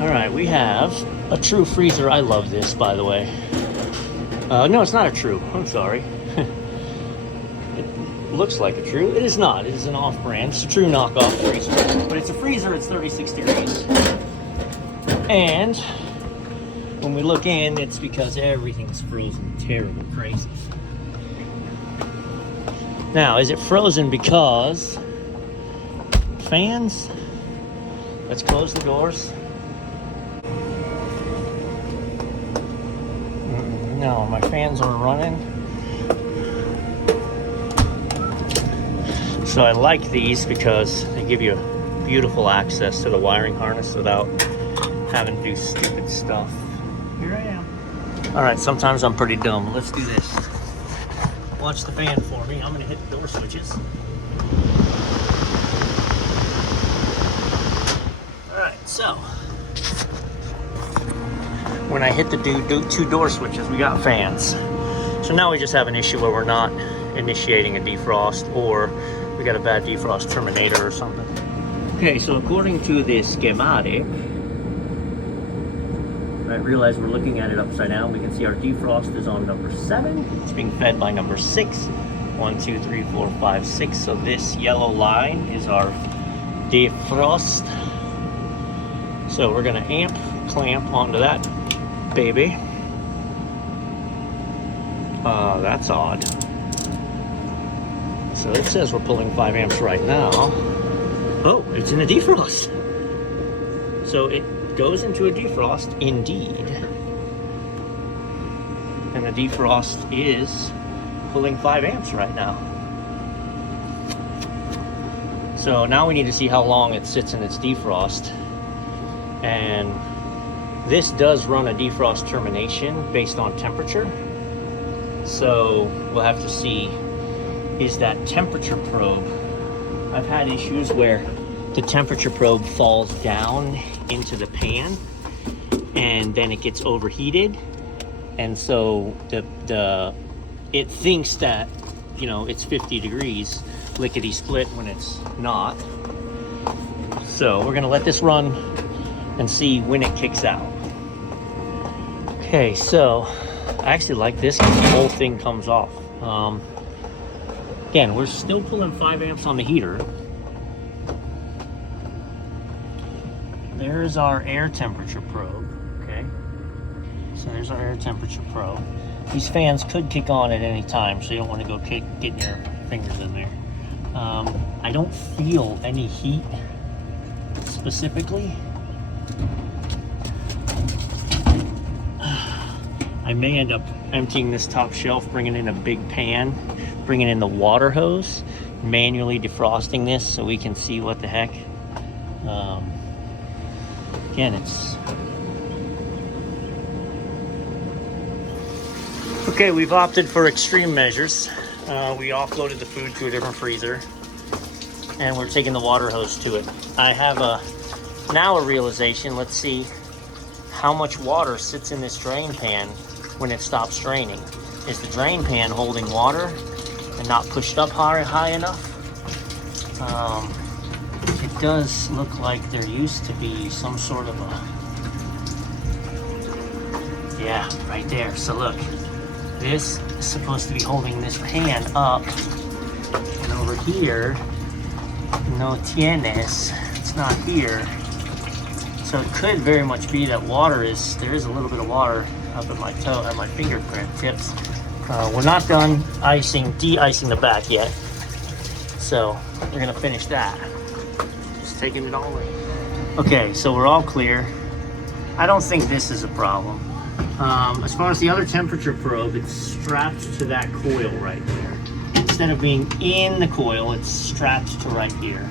All right, we have a true freezer. I love this, by the way. No, it's not a true. I'm sorry. It looks like a true. It is not. It is an off-brand. It's a true knockoff freezer. But it's a freezer. It's 36 degrees. And when we look in, it's because everything's frozen terrible crazy. Now, is it frozen because fans? Let's close the doors. No, my fans are running. So I like these because they give you beautiful access to the wiring harness without having to do stupid stuff. Here I am. All right, sometimes I'm pretty dumb. Let's do this. Watch the fan for me. I'm gonna hit the door switches. All right, so when I hit the two door switches, we got fans. So now we just have an issue where we're not initiating a defrost, or we got a bad defrost terminator or something. Okay, so according to the schematic, I realize we're looking at it upside down. We can see our defrost is on number 7. It's being fed by number 6. 1, 2, 3, 4, 5, 6. So this yellow line is our defrost. So we're gonna clamp onto that baby. That's odd. So it says we're pulling 5 amps right now. Oh, it's in a defrost. So it goes into a defrost indeed. And the defrost is pulling 5 amps right now. So now we need to see how long it sits in its defrost. And this does run a defrost termination based on temperature. So we'll have to see, is that temperature probe? I've had issues where the temperature probe falls down into the pan and then it gets overheated. And so it thinks that, you know, it's 50 degrees lickety split when it's not. So we're gonna let this run and see when it kicks out. Okay, so I actually like this because the whole thing comes off. Again, we're still pulling 5 amps on the heater. There's our air temperature probe, okay? So there's our air temperature probe. These fans could kick on at any time, so you don't want to go getting your fingers in there. I don't feel any heat specifically. I may end up emptying this top shelf, bringing in a big pan, bringing in the water hose, manually defrosting this so we can see what the heck. Again, it's... Okay, we've opted for extreme measures. We offloaded the food to a different freezer, and we're taking the water hose to it. I have now a realization. Let's see how much water sits in this drain pan when it stops draining. Is the drain pan holding water and not pushed up high enough? It does look like there used to be some sort of a... Yeah, right there. So look, this is supposed to be holding this pan up, and over here, no tienes, it's not here. So it could very much be that there is a little bit of water up at my toe, at my fingerprint tips. We're not done de-icing the back yet. So we're gonna finish that. Just taking it all in. Okay, so we're all clear. I don't think this is a problem. As far as the other temperature probe, it's strapped to that coil right there. Instead of being in the coil, it's strapped to right here.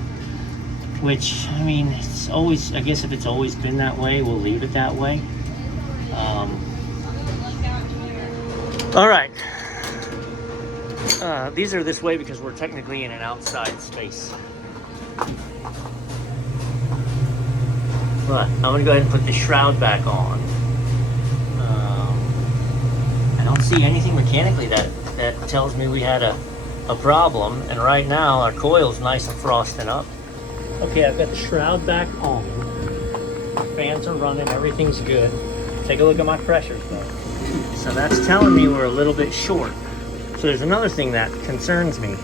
Which, I mean, it's always, I guess if it's always been that way, we'll leave it that way. All right. These are this way because we're technically in an outside space. But I'm gonna go ahead and put the shroud back on. I don't see anything mechanically that tells me we had a problem. And right now our coil's nice and frosting up. Okay, I've got the shroud back on. Fans fans are running, everything's good. Take a look at my pressures though. So that's telling me we're a little bit short. So there's another thing that concerns me.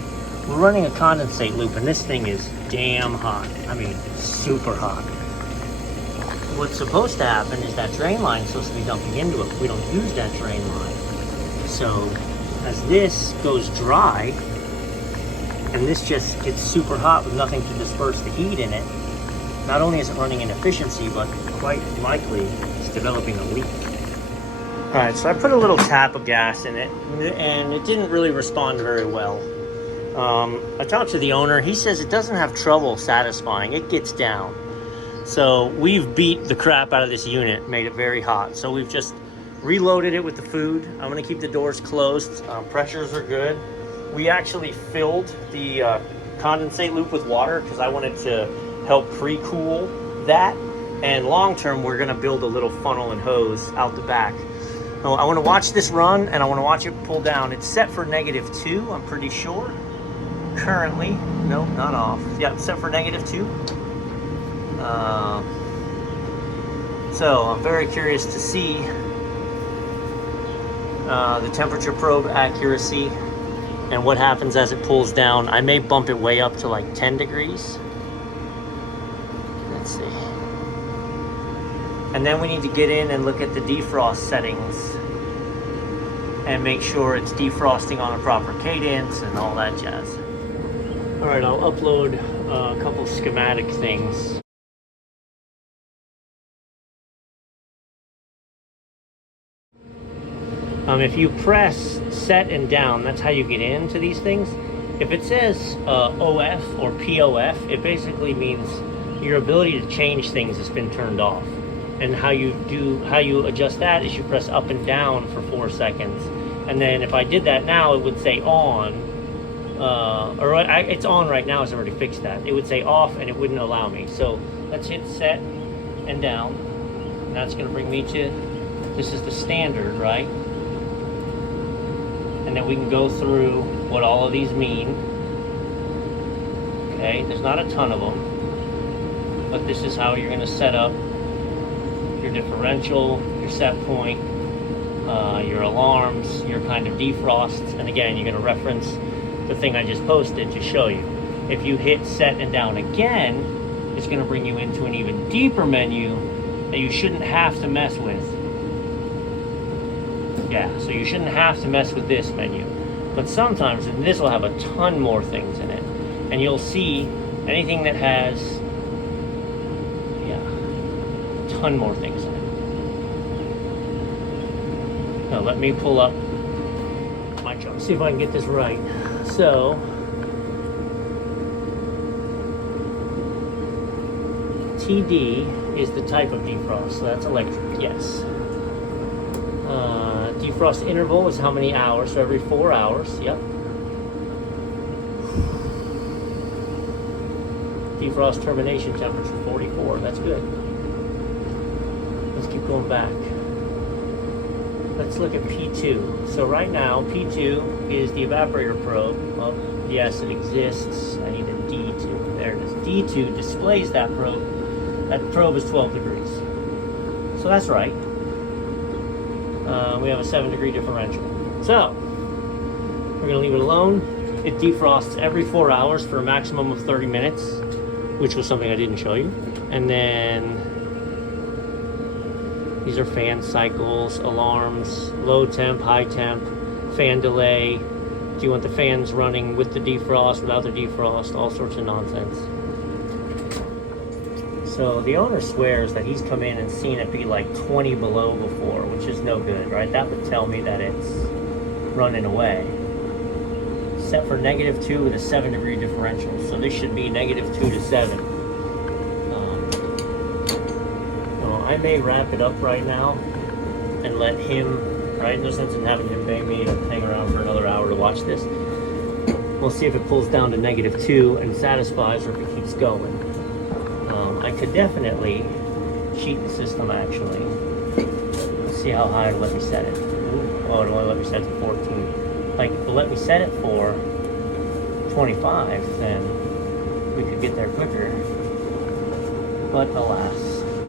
We're running a condensate loop and this thing is damn hot. I mean, super hot. What's supposed to happen is that drain line is supposed to be dumping into it. We don't use that drain line. So as this goes dry, and this just gets super hot with nothing to disperse the heat in it, not only is it running in efficiency, but quite likely it's developing a leak. All right, so I put a little tap of gas in it, and it didn't really respond very well. I talked to the owner. He says it doesn't have trouble satisfying. It gets down. So we've beat the crap out of this unit, made it very hot. So we've just reloaded it with the food. I'm gonna keep the doors closed. Pressures are good. We actually filled the condensate loop with water because I wanted to help pre-cool that. And long term, we're gonna build a little funnel and hose out the back. So I wanna watch this run and I wanna watch it pull down. It's set for -2, I'm pretty sure. Currently, no, not off. Yeah, set for -2. So I'm very curious to see the temperature probe accuracy and what happens as it pulls down. I may bump it way up to like 10 degrees. Let's see. And then we need to get in and look at the defrost settings and make sure it's defrosting on a proper cadence and all that jazz. All right, I'll upload a couple schematic things. If you press set and down, that's how you get into these things. If it says OF or POF, it basically means your ability to change things has been turned off. And how you adjust that is you press up and down for 4 seconds. And then if I did that now, it would say on. It's on right now, it's already fixed that. It would say off and it wouldn't allow me. So let's hit set and down. And that's gonna bring me to, this is the standard, right? And then we can go through what all of these mean. Okay, there's not a ton of them, but this is how you're gonna set up your differential, your set point, your alarms, your kind of defrosts. And again, you're gonna reference the thing I just posted to show you. If you hit set and down again, it's gonna bring you into an even deeper menu that you shouldn't have to mess with. Yeah, so you shouldn't have to mess with this menu. But sometimes this will have a ton more things in it. And you'll see anything that has, yeah, a ton more things in it. Now let me pull up my chart, see if I can get this right. So, TD is the type of defrost, so that's electric, yes. Defrost interval is how many hours, so every 4 hours, yep. Defrost termination temperature, 44, that's good. Let's keep going back. Let's look at P2. So right now, P2 is the evaporator probe. Well, yes, it exists. I need a D2, there it is. D2 displays that probe. That probe is 12 degrees. So that's right. We have a 7-degree differential. So, we're gonna leave it alone. It defrosts every 4 hours for a maximum of 30 minutes, which was something I didn't show you. And then, these are fan cycles, alarms, low temp, high temp, fan delay. Do you want the fans running with the defrost, without the defrost, all sorts of nonsense. So the owner swears that he's come in and seen it be like 20 below before, which is no good, right? That would tell me that it's running away. Set for -2 with a 7-degree differential. So this should be -2 to 7. I may wrap it up right now and let him, right? No sense in having him bang me and hang around for another hour to watch this. We'll see if it pulls down to -2 and satisfies or if it keeps going. I could definitely cheat the system actually. Let's see how high it'll let me set it. Ooh, oh, it'll only let me set it to 14. Like, if it'll let me set it for 25, then we could get there quicker. But alas.